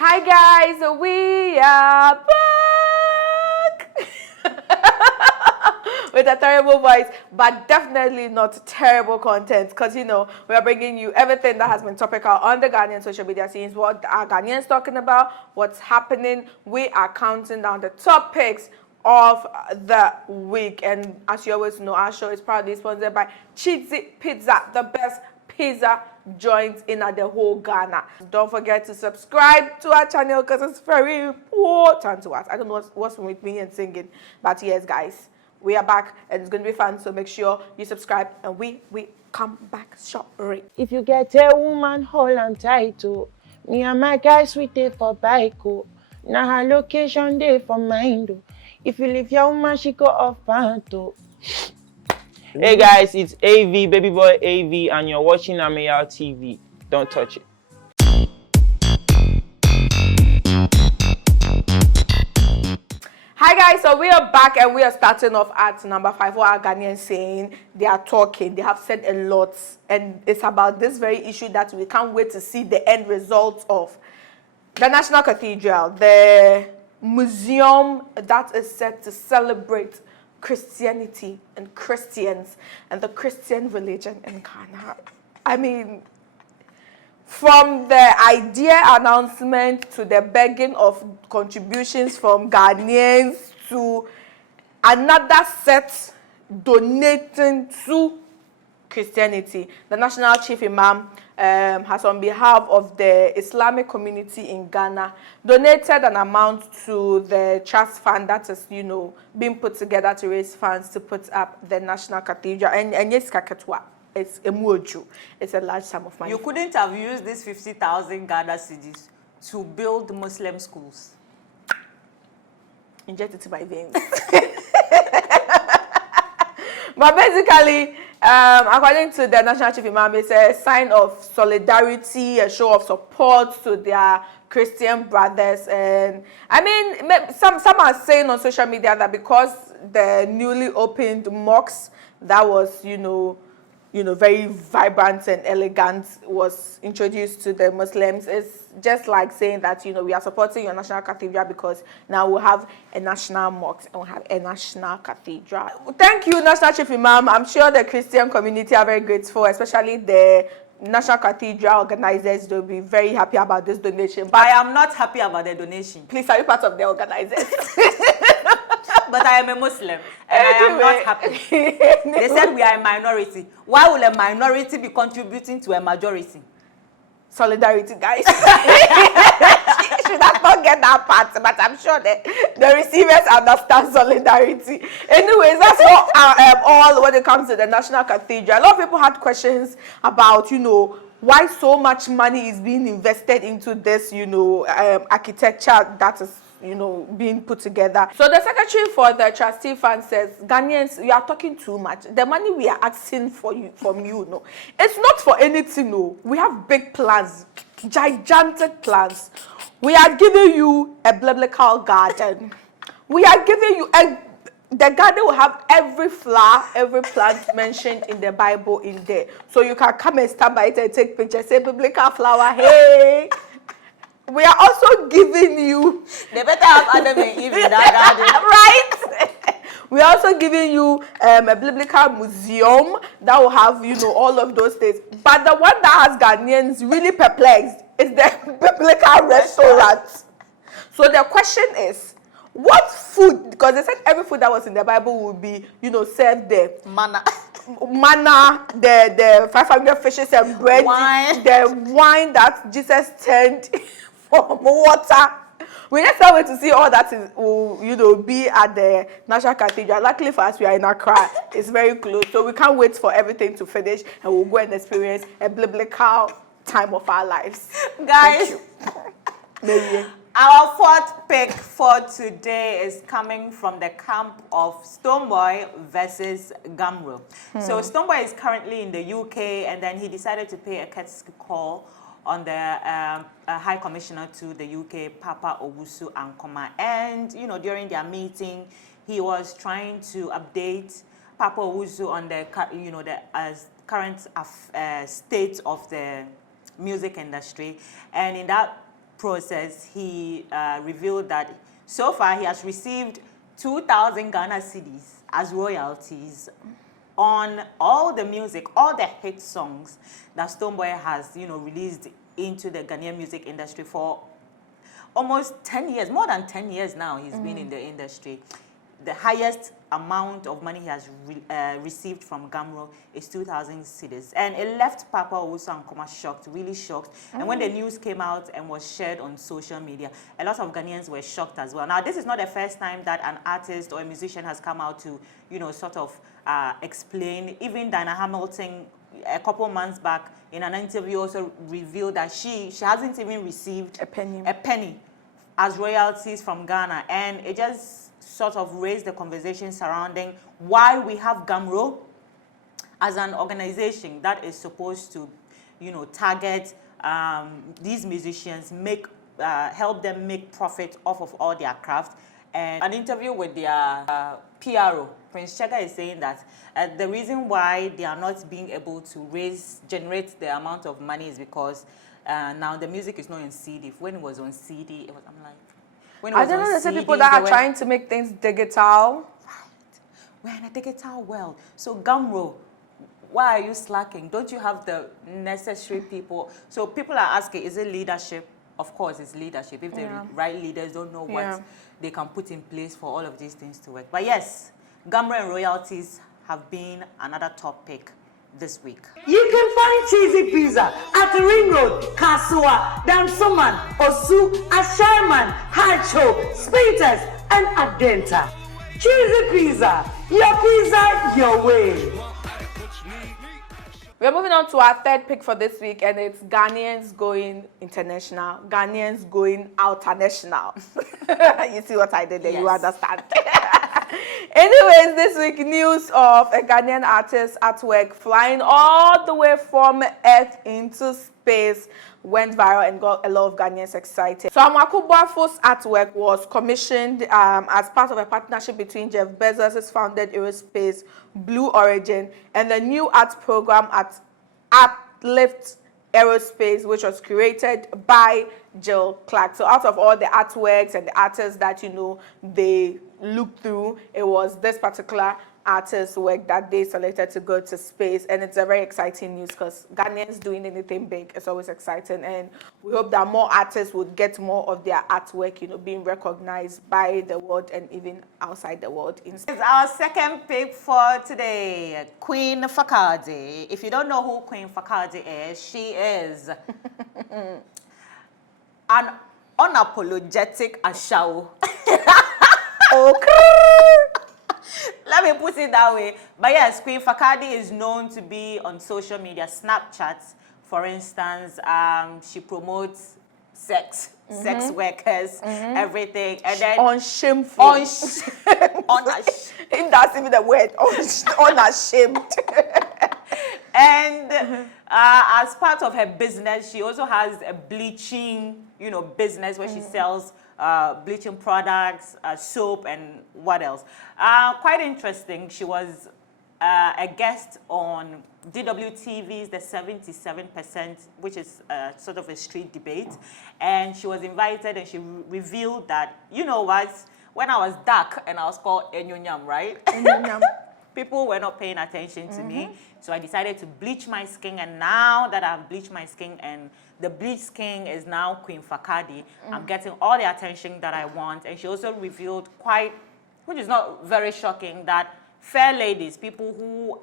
Hi guys, we are back with a terrible voice, but definitely not terrible content because we are bringing you everything that has been topical on the Ghanaian social media scenes, what are Ghanaians talking about, what's happening. We are counting down the topics of the week, and as you always know, our show is proudly sponsored by Cheesy Pizza, the best pizza joint in the whole Ghana. Don't forget to subscribe to our channel because it's very important to us. I don't know what's with me and singing, but yes guys, we are back and it's going to be fun, so make sure you subscribe and we come back shortly. If you get a woman, hold on tight to me and my guys, we take for bike. Now her location day for mind. If you leave your woman, she go off panto. Hey guys, it's AV, baby boy AV, and you're watching Ameyaw TV. Don't touch it. Hi guys, so we are back and we are starting off at number 5. What are Ghanaians saying? They are talking, they have said a lot, and it's about this very issue that we can't wait to see the end result of. The National Cathedral, the museum that is set to celebrate Christianity and Christians and the Christian religion in Ghana. I mean, from the idea announcement to the begging of contributions from Ghanaians to another set donating to Christianity, the National Chief Imam has, on behalf of the Islamic community in Ghana, donated an amount to the trust fund that is, being put together to raise funds to put up the National Cathedral. And yes, Kakatwa, it's a muoju. It's a large sum of money. You couldn't have used this 50,000 Ghana cedis to build Muslim schools. Inject it to my veins. But basically, according to the National Chief Imam, it's a sign of solidarity, a show of support to their Christian brothers. And I mean, some are saying on social media that because the newly opened mosque that was, very vibrant and elegant was introduced to the Muslims, it's just like saying that, we are supporting your national cathedral because now we'll have a national mosque and we'll have a national cathedral. Thank you, National Chief Imam. I'm sure the Christian community are very grateful, especially the National Cathedral organizers. They'll be very happy about this donation. But I am not happy about the donation. Please, are you part of the organizers? But I am a Muslim, and I am not happy. They said we are a minority. Why will a minority be contributing to a majority? Solidarity, guys. She should have not get that part, but I'm sure that the receivers understand solidarity. Anyways, that's all when it comes to the National Cathedral. A lot of people had questions about, why so much money is being invested into this, architecture that is, being put together. So the secretary for the trustee fund says, Ghanaians, you are talking too much. The money we are asking from you, it's not for anything, We have big plans, gigantic plans. We are giving you a biblical garden. We are giving you the garden will have every flower, every plant mentioned in the Bible in there. So you can come and stand by it and take pictures, say biblical flower, hey. We are also giving you... They better have Adam and Eve in that garden. Right? We are also giving you a biblical museum that will have, all of those things. But the one that has Ghanaians really perplexed is the biblical restaurant. So the question is, what food, because they said every food that was in the Bible would be, served there. Manna, the 500 fishes and bread, the wine that Jesus turned from water. We just can't wait to see all that will, be at the National Cathedral. Luckily for us, we are in Accra. It's very close, so we can't wait for everything to finish, and we'll go and experience a biblical time of our lives. Guys, our fourth pick for today is coming from the camp of Stonebwoy versus Gumroad. So Stonebwoy is currently in the UK, and then he decided to pay a courtesy call on the High Commissioner to the UK, Papa Owusu Ankoma. And, during their meeting, he was trying to update Papa Owusu on the, current state of the music industry. And in that process, he revealed that so far he has received 2,000 Ghana cedis as royalties on all the music, all the hit songs that Stonebwoy has, released into the Ghanaian music industry for almost 10 years, more than 10 years now he's been in the industry. The highest amount of money he has received from Gumroad is 2,000 cedis. And it left Papa Owusu Nkrumah shocked, really shocked. And when the news came out and was shared on social media, a lot of Ghanaians were shocked as well. Now, this is not the first time that an artist or a musician has come out to, sort of explain. Even Diana Hamilton, a couple months back, in an interview also revealed that she hasn't even received a penny as royalties from Ghana. And it just sort of raised the conversation surrounding why we have Gumroad as an organization that is supposed to, target these musicians, help them make profit off of all their craft. And an interview with their PRO, Prince Chega, is saying that the reason why they are not being able to generate the amount of money is because now the music is not on CD. When it was on CD, it was, I'm like, when it was I don't on know, there's CD, people that are trying to make things digital. Right. We're in a digital world. So Gumroad, why are you slacking? Don't you have the necessary people? So people are asking, is it leadership? Of course, it's leadership. If the right leaders don't know what they can put in place for all of these things to work. But yes, Gumroad and royalties have been another topic this week. You can find Cheesy Pizza at the Ring Road, Kasua, Dansoman, Osu, Asherman, Hacho, Spiters, and Adenta. Cheesy Pizza, your way. We're moving on to our third pick for this week, and it's Ghanaians going international, Ghanaians going international. You see what I did there? Yes. You understand. Anyways, this week, news of a Ghanaian artist artwork flying all the way from Earth into space went viral and got a lot of Ghanaians excited. So Amakubuafo's artwork was commissioned as part of a partnership between Jeff Bezos' founded aerospace Blue Origin and the new art program at Uplift Aerospace, which was created by Jill Clark. So out of all the artworks and the artists that they looked through, it was this particular artist's work that they selected to go to space. And it's a very exciting news because Ghanaians doing anything big is always exciting, and we hope that more artists would get more of their artwork being recognized by the world and even outside the world. It's our second pick for today, Queen Farcadi. If you don't know who Queen Farcadi is, she is an unapologetic Ashawo. Let me put it that way. But yes, Queen Farcadi is known to be on social media, Snapchat, for instance. She promotes sex workers, everything, and then unshameful. That's even the word, unashamed. And as part of her business, she also has a bleaching, business where she sells bleaching products, soap, and what else. Quite interesting. She was a guest on DWTV's The 77%, which is sort of a street debate. And she was invited and she revealed that, when I was dark and I was called Enyonyam, right? Enyonyam. People were not paying attention to me. So I decided to bleach my skin. And now that I've bleached my skin and the bleached skin is now Queen Farcadi, I'm getting all the attention that I want. And she also revealed which is not very shocking, that fair ladies, people who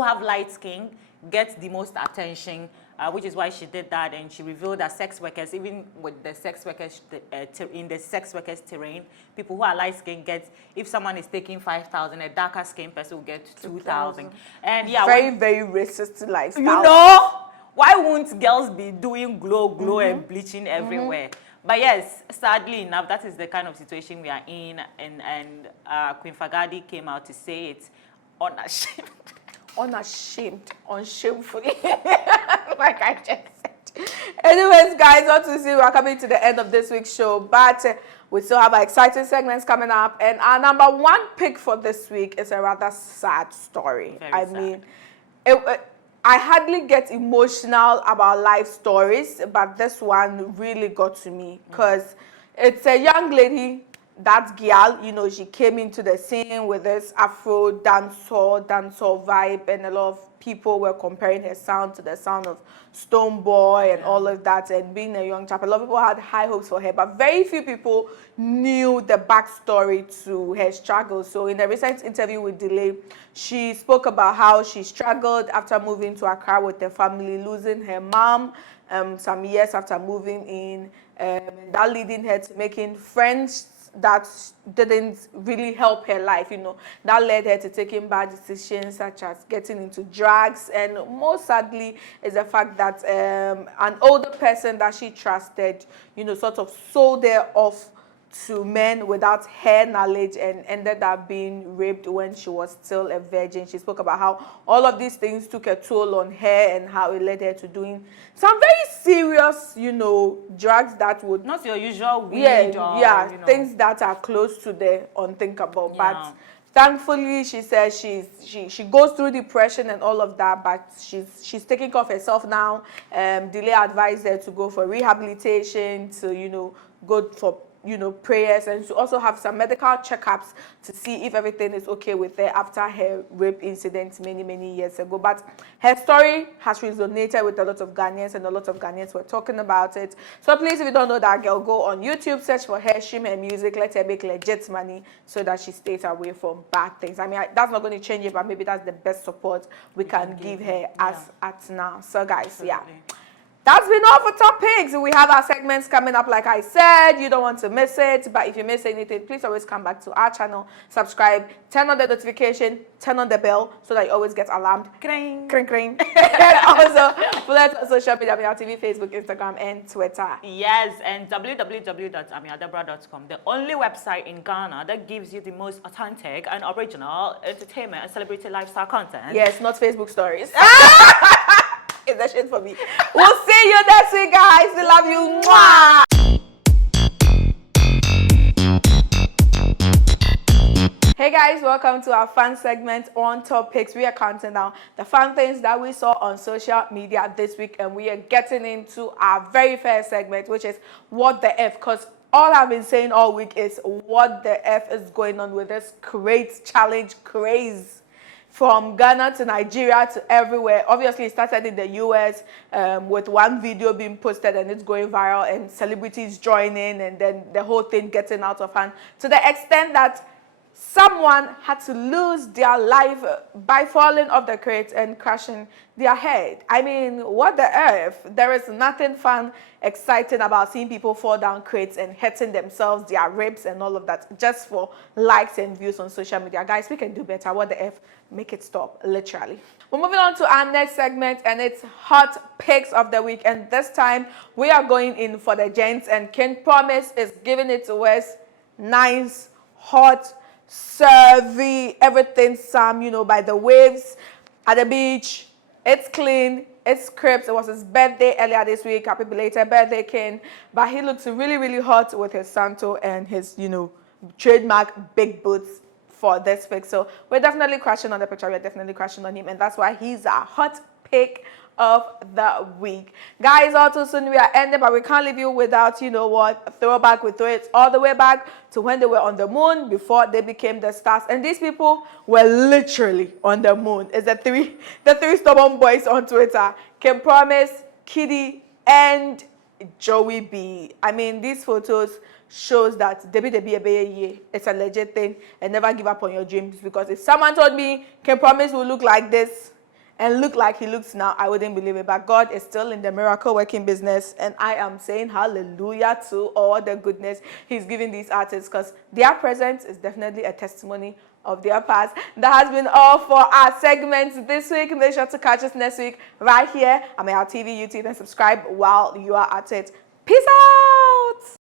have light skin, get the most attention, which is why she did that. And she revealed that sex workers, even with the sex workers in the sex workers terrain, people who are light skin get, if someone is taking 5,000, a darker skin person will get 2,000. And yeah, very racist lifestyle. Why won't girls be doing glow and bleaching everywhere? But yes, sadly enough, that is the kind of situation we are in, and Queen Farcadi came out to say it unshamefully, like I just said. Anyways, guys, what to see, we're coming to the end of this week's show, but we still have our exciting segments coming up, and our number one pick for this week is a rather sad story. Very sad. mean, I hardly get emotional about life stories, but this one really got to me because it's a young lady, that girl, you know, she came into the scene with this Afro dancehall vibe, and a lot of people were comparing her sound to the sound of Stone Boy and all of that, and being a young chap. A lot of people had high hopes for her, but very few people knew the backstory to her struggle. So in a recent interview with Delay, she spoke about how she struggled after moving to Accra with her family, losing her mom some years after moving in, that leading her to making friends that didn't really help her life, you know, that led her to taking bad decisions such as getting into drugs, and most sadly is the fact that an older person that she trusted, you know, sort of sold her off to men without her knowledge and ended up being raped when she was still a virgin. She spoke about how all of these things took a toll on her and how it led her to doing some very serious, you know, drugs that would Not your usual weed yeah, you know. things that are close to the unthinkable. Yeah. But thankfully, she says she goes through depression and all of that, but she's taking care of herself now. Delay advised her to go for rehabilitation, to, you know, go for, you know, prayers, and to also have some medical checkups to see if everything is okay with her after her rape incident many years ago. But her story has resonated with a lot of Ghanaians, and a lot of Ghanaians were talking about it. So please, if you don't know that girl, go on YouTube, search for her, stream her music, let her make legit money so that she stays away from bad things. I mean, that's not going to change it, but maybe that's the best support we can give her as at now. So guys, yeah. That's been all for topics. We have our segments coming up, like I said. You don't want to miss it. But if you miss anything, please always come back to our channel, subscribe, turn on the notification, turn on the bell so that you always get alarmed. Kring, kring, kring. And also, follow us on social media, Ameyaw TV, Facebook, Instagram, and Twitter. Yes, and www.ameyawdebra.com, the only website in Ghana that gives you the most authentic and original entertainment and celebrity lifestyle content. Yes, not Facebook stories. Is that shit for me? We'll see you next week, guys. We love you. Mwah! Hey guys, welcome to our fun segment on topics. We are counting down the fun things that we saw on social media this week, and we are getting into our very first segment, which is What the F? Because all I've been saying all week is what the F is going on with this great challenge craze. From Ghana to Nigeria to everywhere. Obviously, it started in the US with one video being posted and it's going viral, and celebrities joining, and then the whole thing getting out of hand to the extent that someone had to lose their life by falling off the crate and crashing their head. I mean, what the earth? There is nothing fun, exciting about seeing people fall down crates and hurting themselves, their ribs and all of that, just for likes and views on social media. Guys, we can do better. What the F? Make it stop, literally. We're moving on to our next segment, and it's Hot Picks of the Week. And this time, we are going in for the gents, and Ken Promise is giving it to us nice, hot, survey, everything, some, you know, by the waves, at the beach. It's clean, it's crisp. It was his birthday earlier this week. Happy belated birthday, Ken. But he looks really hot with his Santo and his, you know, trademark big boots for this pick. So we're definitely crashing on the picture. We're definitely crashing on him, and that's why he's a hot pick of the week. Guys, all too soon we are ending, but we can't leave you without, you know what, a throwback. We throw it all the way back to when they were on the moon before they became the stars, and these people were literally on the moon. It's the three stubborn boys on Twitter: Kim Promise, Kiddy, and Joey B. I mean, these photos shows that it's a legit thing, and never give up on your dreams, because if someone told me Kim Promise will look like this and look like he looks now, I wouldn't believe it. But God is still in the miracle working business, and I am saying hallelujah to all the goodness he's giving these artists, because their presence is definitely a testimony of their past. That has been all for our segments this week. Make sure to catch us next week right here, Ameyaw TV, YouTube, and subscribe while you are at it. Peace out!